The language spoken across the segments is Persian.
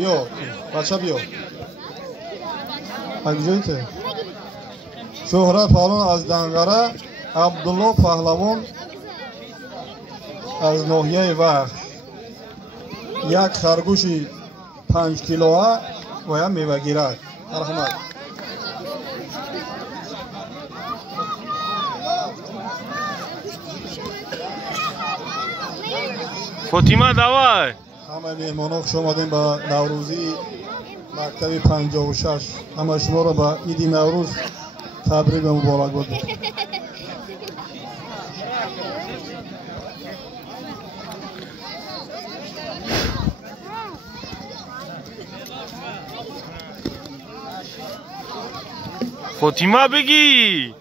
بیا بچه بیا اگزیته شهرت پالون از دنگره عبدالله پهلوان از ناحیه وحش یک خرگوش 5 کیلوه و یک میوه گیرک مرحمت فاطمه دوای همه مهمانان خوش آمدین به نوروزی مکتب 56 همه شما را به عید نوروز تبریک و مبارک باد. فاطمه بگی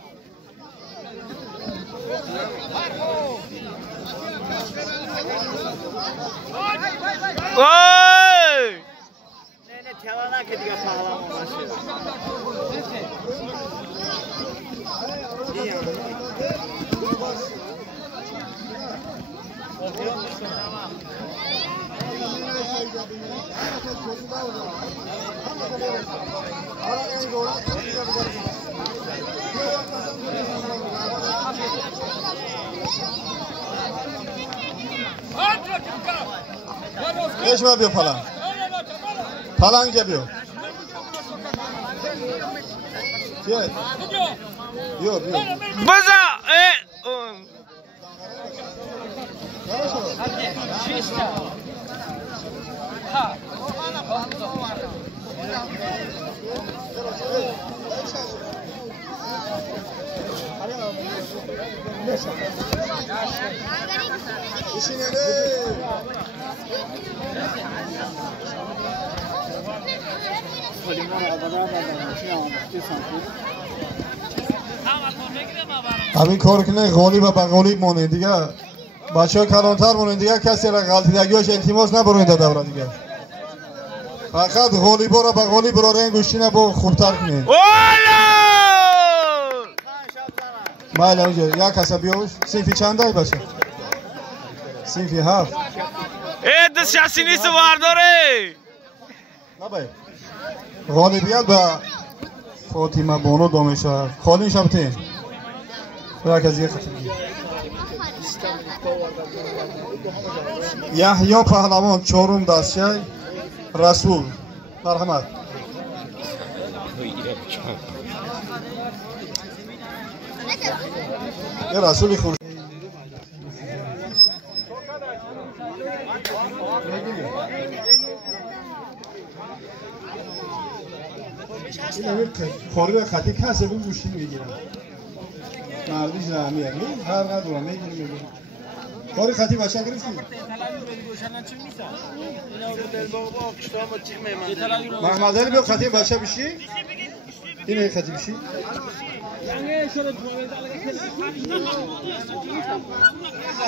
Eşme bir falan. Falan geliyor. Yok. Yok. Baza. همین کار کنه غالی و بغالی مونه دیگه بچه ها کلانتر مونه دیگه کسی را غلطیدگیاش التماس نبرونید دوره دیگه فقط غالی برا بغالی برا رنگ گوشتینه با خوبتر کنید مالا اونجا یک کسا بیاوش سینفی چند های بچه سینفی 7 دست شخصی نیست وارداره نبای غالی بیاد به فاطمه بانو دامشه خالی شبتین برای کسی خطیبی یحیی پهلوان چهارم دستشه رسول مرحمت یه رسولی خورد خورده خطی کسی بون گوشتی میگیرم مردی زمیه هر ندارم میگیرم کاری خطی بچه گرفتی؟ محمد علی بیا خطی بچه بشی؟ اینه خطی بشی؟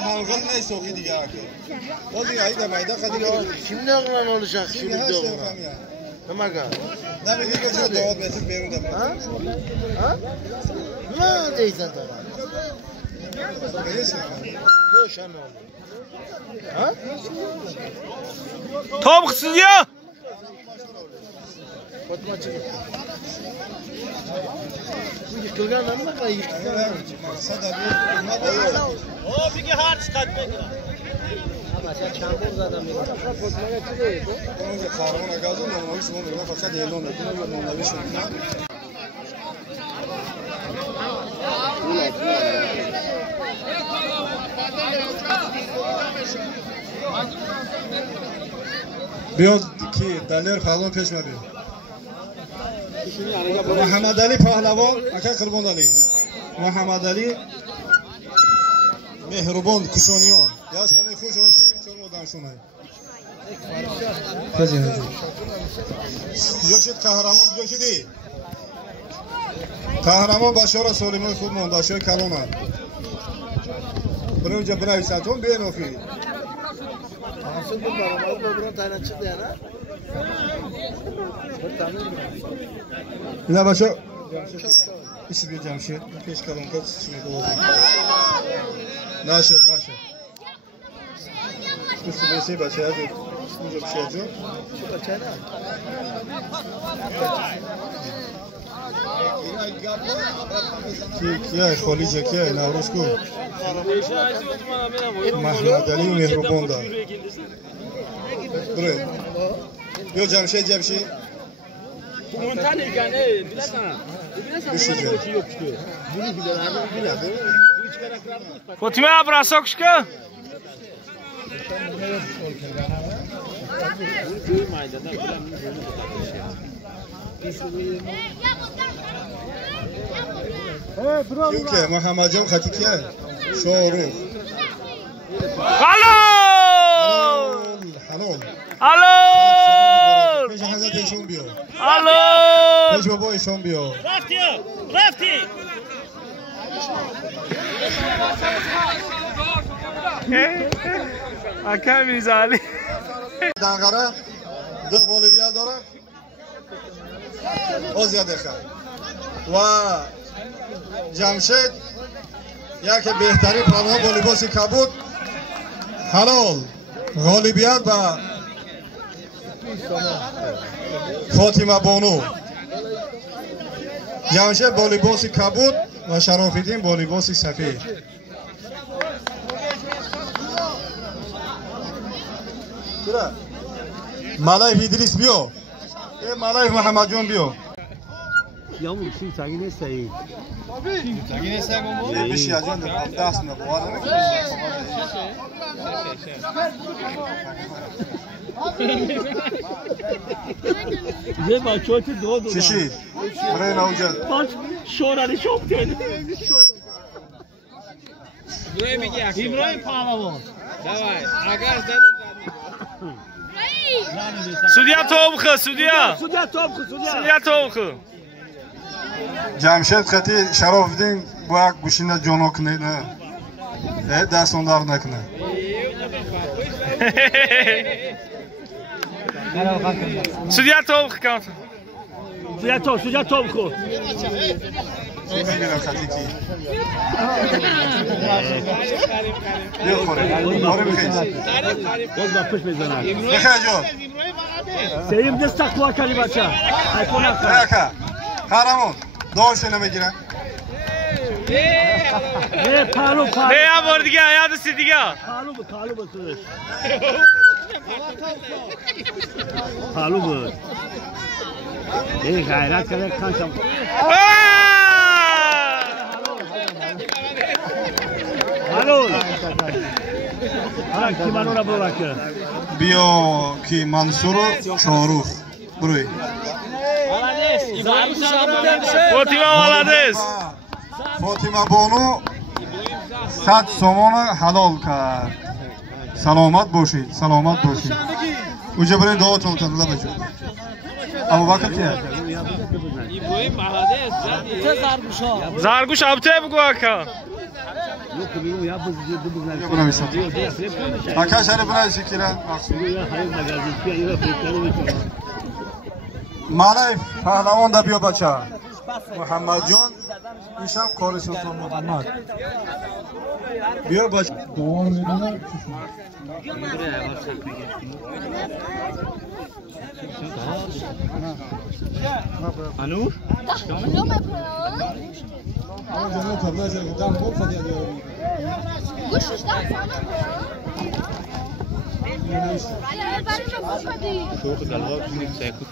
هنگل نیسوقی دیگه باز دیگه هایده مایده خطی گرفتی Kim ne kadar olacak şimdi de ona? Hemen gel. Ne bir gece doğat metin benim de. Ha? Ha? Ne diyeceksin da? Neyse. Boş an oldu. Ha? Tavıksız ya. Fatma çık. Bu yıkılgan ama da yıkılgan. O bir harç katmıyor. Ama sen çambur zaten bir. Fatma'ya çıkıyor. Onun kahraman gazı mı? Onun için onu fakat yelon da bunu da bir şey. بیاد کی دلیر پهلوان پیش میاد محمد علی پهلوان اکا قربان علی محمد علی مهربان کشانیان یا سالی خوش و چون مدام شونه جوشید قهرمان جوشیدی قهرمان بشار سلیمان خود مانداشو کلانه برونجا برای ساتون بینوفی Nasıl bu paralar da buradan tane çıktı ya lan? Bir tane mi? Ne başa? İşi bir Cemşit. Keş kalın kaç şimdi olacak. Naşır. Üstü bir şey başa hadi. اونجا چیه جون؟ کیه خالیجه کیه نوروز کو محمد علی و مهربان دار برای بیا جمشید جمشی فاطمه ابراسا کشکه که محمد جان خطی کیه شاروخ حلال حلال پیش حضرت ایشون بیا حلال پیش بابا ایشون بیا رفتی اکه میزالی دنگره دو غالبیت داره آزیا دخل و جمشید یک بهترین پهلوان با لباس کبود حلال غالبیت و فاطمه بانو جمشید با لباس کبود و شراف‌الدین با لباس سفید ملای ایدریس بیا ملای محمد جان بیا یا موشی سگی نیست ای سگی نیست ای بشی از جان دست نبواره یه بچه ها که دو چشید برای نوجد باش شورانی شمتن ابراهیم پهلوان اگر سودیا توبخه سودیا توبخه جمشید خطی شراف‌الدین با یک گوشینه جانو کنه نه دستون دار نکنه سودیا توبخه کانت سودیا توبخه میبینم خطی کی بیا خوره بخیز باز با پش بزنن بخیز جان سیم دست تقوی کنی بچه ایکون اکا بخیز خرمون داشته نمیگیرن نه پالو نه یا بار دیگه یا دستی دیگه پالو بسودش پالو بود ای غیرت کنه کانشم حلال حالا کی منو را بوکه بیا کی منصور و شاروخ بروی فاطمه ولدس فاطمه بانو 100 سومون حلال کرد سلامت باشید اونجا برای دعاتون تنظیم بجید اما وقت کیه؟ زرگوش ابته بگو اکا اکا شرف نایسی کیرن مالای پهلوان دا بیا بچه محمد جان ایشم کار سلطان محمد بیا بچه دوان میدونه انور جانو تبلا زد دام خوب خدی دیاری گوشش دام شوق دلوا کنید سیکوت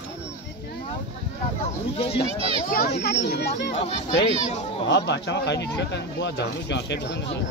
سی آب بچه ما خیلی چه کن بوا دارو جانشه بزن